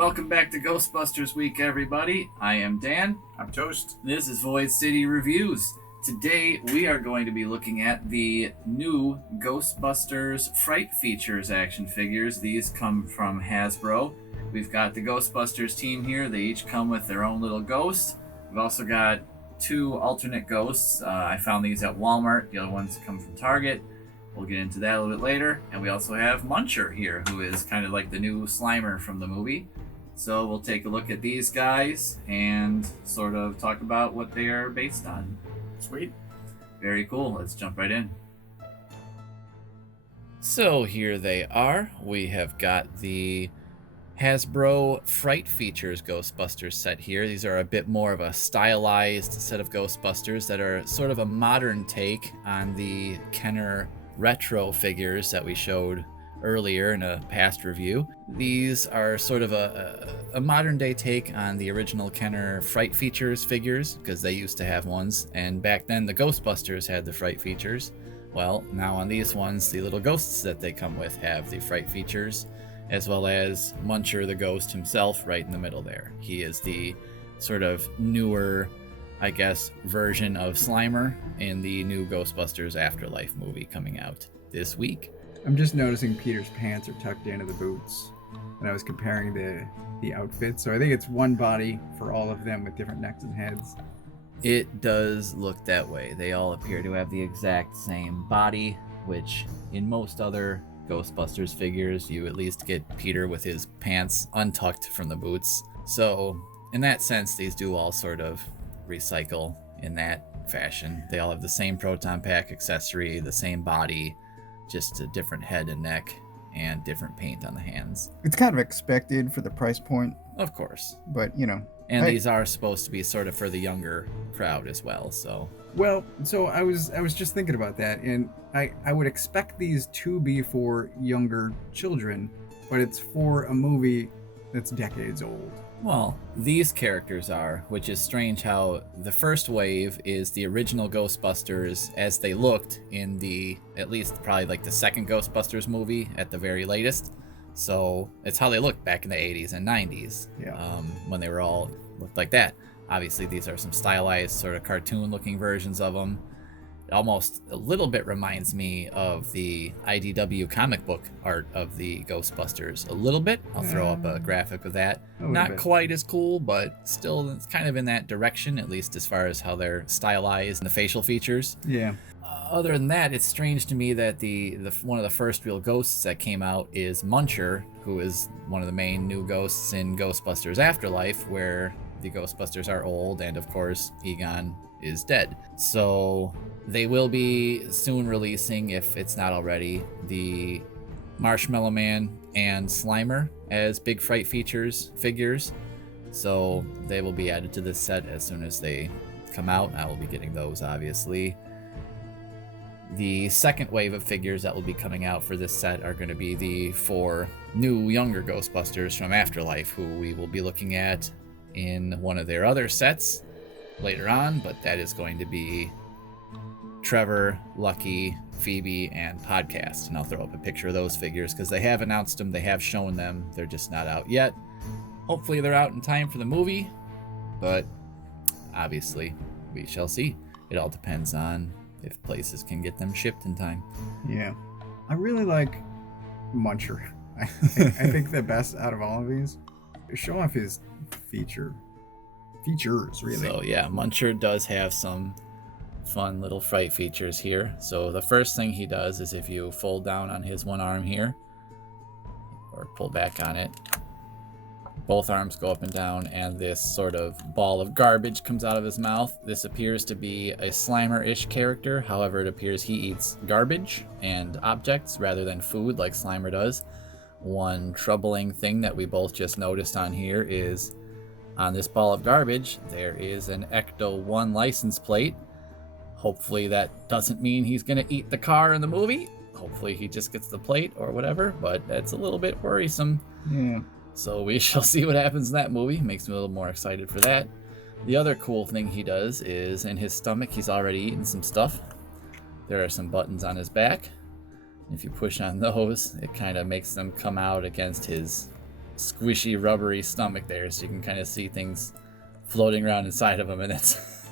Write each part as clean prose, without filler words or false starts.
Welcome back to Ghostbusters Week, everybody. I am Dan. I'm Toast. This is Void City Reviews. Today, we are going to be looking at the new Ghostbusters Fright Features action figures. These come from Hasbro. We've got the Ghostbusters team here. They each come with their own little ghost. We've also got two alternate ghosts. I found these at Walmart. The other ones come from Target. We'll get into that a little bit later. And we also have Muncher here, who is kind of like the new Slimer from the movie. So we'll take a look at these guys and sort of talk about what they are based on. Sweet. Very cool. Let's jump right in. So here they are. We have got the Hasbro Fright Features Ghostbusters set here. These are a bit more of a stylized set of Ghostbusters that are sort of a modern take on the Kenner retro figures that we showed earlier in a past review. These are sort of a modern day take on the original Kenner Fright Features figures, because they used to have ones, and back then the Ghostbusters had the Fright Features. Well, now on these ones, the little ghosts that they come with have the Fright Features, as well as Muncher the ghost himself right in the middle there. He is the sort of newer, I guess, version of Slimer in the new Ghostbusters Afterlife movie coming out this week. I'm just noticing Peter's pants are tucked into the boots, and I was comparing the outfits. So I think it's one body for all of them with different necks and heads. It does look that way. They all appear to have the exact same body, which in most other Ghostbusters figures, you at least get Peter with his pants untucked from the boots. So in that sense, these do all sort of recycle in that fashion. They all have the same proton pack accessory, the same body, just a different head and neck and different paint on the hands. It's kind of expected for the price point. Of course. But, you know. And these are supposed to be sort of for the younger crowd as well, so. Well, so I was just thinking about that, and I would expect these to be for younger children, but it's for a movie that's decades old. Well, these characters are, which is strange how the first wave is the original Ghostbusters as they looked in the, at least probably like the second Ghostbusters movie at the very latest. So it's how they looked back in the 80s and 90s, when they were all looked like that. Obviously, these are some stylized sort of cartoon-looking versions of them. It almost a little bit reminds me of the IDW comic book art of the Ghostbusters. A little bit. I'll throw up a graphic of that. Not quite as cool, but still it's kind of in that direction, at least as far as how they're stylized and the facial features. Yeah. Other than that, it's strange to me that the one of the first real ghosts that came out is Muncher, who is one of the main new ghosts in Ghostbusters Afterlife, where the Ghostbusters are old and, of course, Egon is dead. So they will be soon releasing, if it's not already, the Marshmallow Man and Slimer as Big Fright Features figures. So they will be added to this set as soon as they come out. I will be getting those, obviously. The second wave of figures that will be coming out for this set are going to be the four new, younger Ghostbusters from Afterlife, who we will be looking at in one of their other sets later on, but that is going to be Trevor, Lucky, Phoebe, and Podcast. And I'll throw up a picture of those figures because they have announced them, they have shown them, they're just not out yet. Hopefully they're out in time for the movie, but obviously we shall see. It all depends on if places can get them shipped in time. Yeah. I really like Muncher. I think the best out of all of these. Show off his features, really. So yeah, Muncher does have some fun little fright features here. So the first thing he does is if you fold down on his one arm here, or pull back on it, both arms go up and down, and this sort of ball of garbage comes out of his mouth. This appears to be a Slimer-ish character. However, it appears he eats garbage and objects rather than food like Slimer does. One troubling thing that we both just noticed on here is on this ball of garbage, there is an Ecto-1 license plate. Hopefully that doesn't mean he's going to eat the car in the movie. Hopefully he just gets the plate or whatever, but that's a little bit worrisome. Yeah. So we shall see what happens in that movie. Makes me a little more excited for that. The other cool thing he does is in his stomach, he's already eaten some stuff. There are some buttons on his back. If you push on those, it kind of makes them come out against his squishy, rubbery stomach there, so you can kind of see things floating around inside of him, and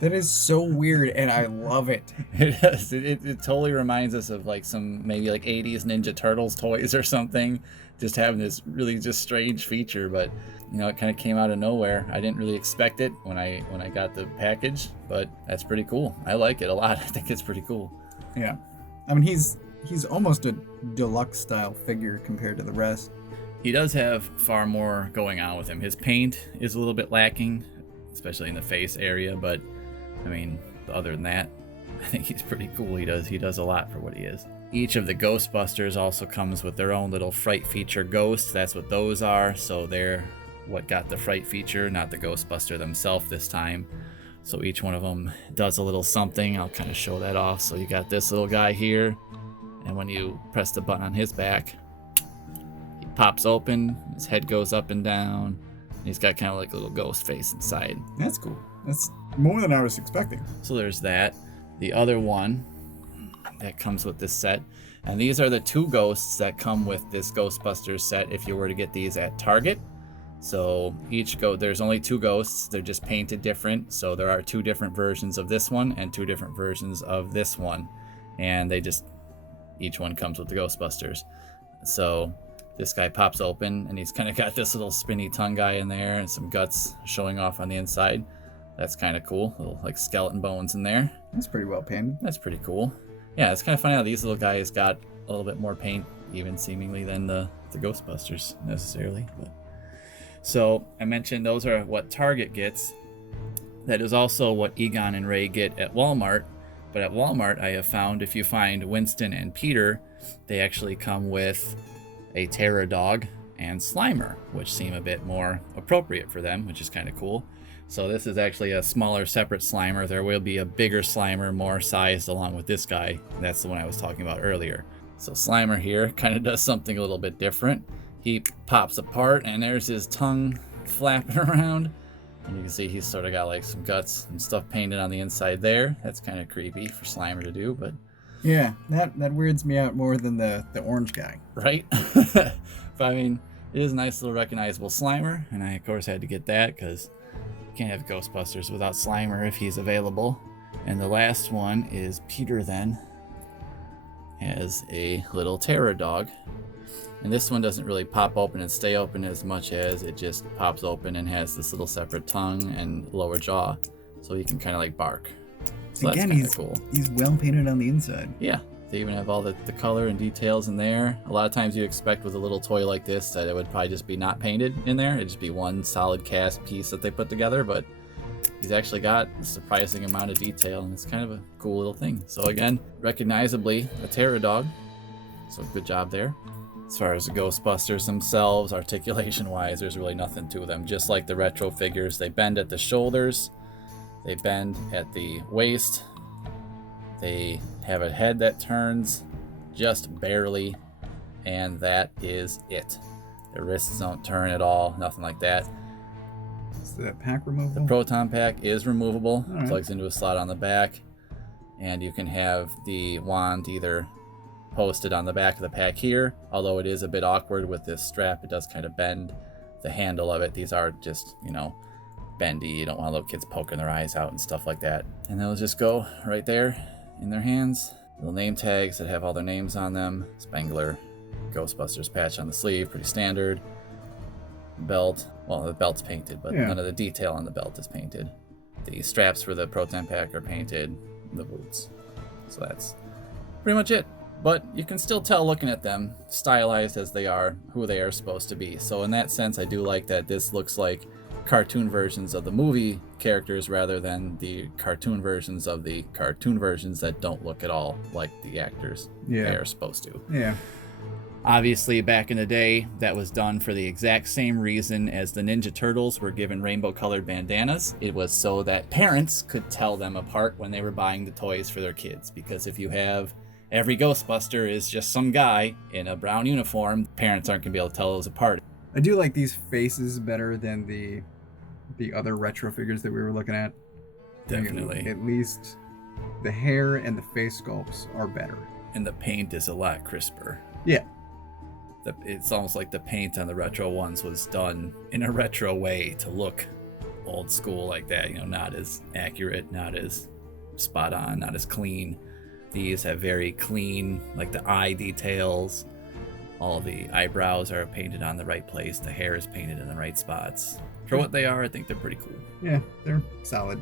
That is so weird, and I love it. it does. It totally reminds us of like some maybe like 80s Ninja Turtles toys or something, just having this really just strange feature. But it kind of came out of nowhere. I didn't really expect it when I got the package, but that's pretty cool. I like it a lot. I think it's pretty cool. Yeah, I mean he's almost a deluxe style figure compared to the rest. He does have far more going on with him. His paint is a little bit lacking, especially in the face area, but I mean, other than that, I think he's pretty cool. He does a lot for what he is. Each of the Ghostbusters also comes with their own little Fright Feature Ghost. That's what those are. So they're what got the Fright Feature, not the Ghostbuster themselves this time. So each one of them does a little something. I'll kind of show that off. So you got this little guy here, and when you press the button on his back, he pops open, his head goes up and down, and he's got kind of like a little ghost face inside. That's cool. That's more than I was expecting. So there's that. The other one that comes with this set, and these are the two ghosts that come with this Ghostbusters set if you were to get these at Target. So there's only two ghosts. They're just painted different. So there are two different versions of this one and two different versions of this one, and each one comes with the Ghostbusters. So this guy pops open, and he's kind of got this little spinny tongue guy in there and some guts showing off on the inside. That's kind of cool. Little like skeleton bones in there. That's pretty well painted. That's pretty cool. Yeah, it's kind of funny how these little guys got a little bit more paint, even seemingly, than the Ghostbusters necessarily. So I mentioned those are what Target gets. That is also what Egon and Ray get at Walmart. But at Walmart, I have found if you find Winston and Peter, they actually come with a Terror Dog and Slimer, which seem a bit more appropriate for them, which is kind of cool. So this is actually a smaller separate Slimer. There will be a bigger Slimer, more sized, along with this guy. That's the one I was talking about earlier. So Slimer here kind of does something a little bit different. He pops apart, and there's his tongue flapping around. And you can see he's sort of got like some guts and stuff painted on the inside there. That's kind of creepy for Slimer to do, but... Yeah, that weirds me out more than the orange guy. Right? But I mean, it is a nice little recognizable Slimer, and I, of course, had to get that because... can't have Ghostbusters without Slimer if he's available. And the last one is Peter then has a little Terror Dog. And this one doesn't really pop open and stay open as much as it just pops open and has this little separate tongue and lower jaw. So he can kind of like bark. So again, that's cool. He's well painted on the inside. Yeah. They even have all the color and details in there. A lot of times you expect with a little toy like this that it would probably just be not painted in there. It'd just be one solid cast piece that they put together, but he's actually got a surprising amount of detail, and it's kind of a cool little thing. So again, recognizably a Terror Dog. So good job there. As far as the Ghostbusters themselves, articulation-wise, there's really nothing to them. Just like the retro figures, they bend at the shoulders, they bend at the waist, they have a head that turns just barely, and that is it. Their wrists don't turn at all, nothing like that. Is that pack removable? The proton pack is removable. All right. Plugs into a slot on the back, and you can have the wand either posted on the back of the pack here, although it is a bit awkward with this strap. It does kind of bend the handle of it. These are just, bendy. You don't want little kids poking their eyes out and stuff like that. And they'll just go right there in their hands. Little name tags that have all their names on them. Spangler, Ghostbusters patch on the sleeve, pretty standard. Belt, well, the belt's painted, but none of the detail on the belt is painted. The straps for the proton pack are painted, the boots. So that's pretty much it. But you can still tell looking at them, stylized as they are, who they are supposed to be. So in that sense, I do like that this looks like cartoon versions of the movie characters rather than the cartoon versions of the cartoon versions that don't look at all like the actors they are supposed to. Yeah. Obviously, back in the day, that was done for the exact same reason as the Ninja Turtles were given rainbow-colored bandanas. It was so that parents could tell them apart when they were buying the toys for their kids. Because if you have every Ghostbuster is just some guy in a brown uniform, parents aren't going to be able to tell those apart. I do like these faces better than the other retro figures that we were looking at. Definitely. At least the hair and the face sculpts are better. And the paint is a lot crisper. Yeah. It's almost like the paint on the retro ones was done in a retro way to look old school like that, you know, not as accurate, not as spot on, not as clean. These have very clean, like the eye details, all the eyebrows are painted on the right place, the hair is painted in the right spots. For what they are, I think they're pretty cool. Yeah, they're solid.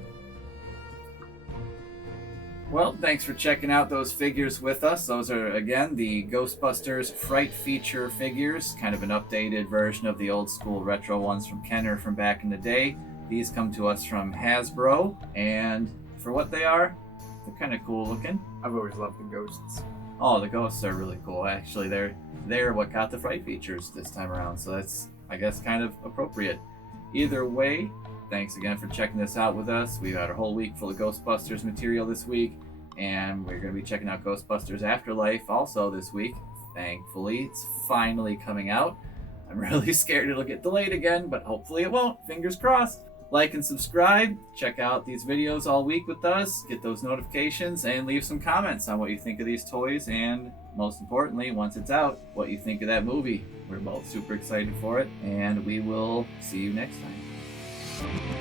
Well, thanks for checking out those figures with us. Those are, again, the Ghostbusters Fright Feature figures, kind of an updated version of the old school retro ones from Kenner from back in the day. These come to us from Hasbro, and for what they are, they're kind of cool looking. I've always loved the ghosts. Oh, the ghosts are really cool. Actually, they're what got the Fright Features this time around, so that's, I guess, kind of appropriate. Either way, thanks again for checking this out with us. We've had a whole week full of Ghostbusters material this week, and we're going to be checking out Ghostbusters Afterlife also this week. Thankfully, it's finally coming out. I'm really scared it'll get delayed again, but hopefully it won't. Fingers crossed. Like and subscribe. Check out these videos all week with us. Get those notifications and leave some comments on what you think of these toys, and most importantly, once it's out, what you think of that movie. We're both super excited for it, and we will see you next time.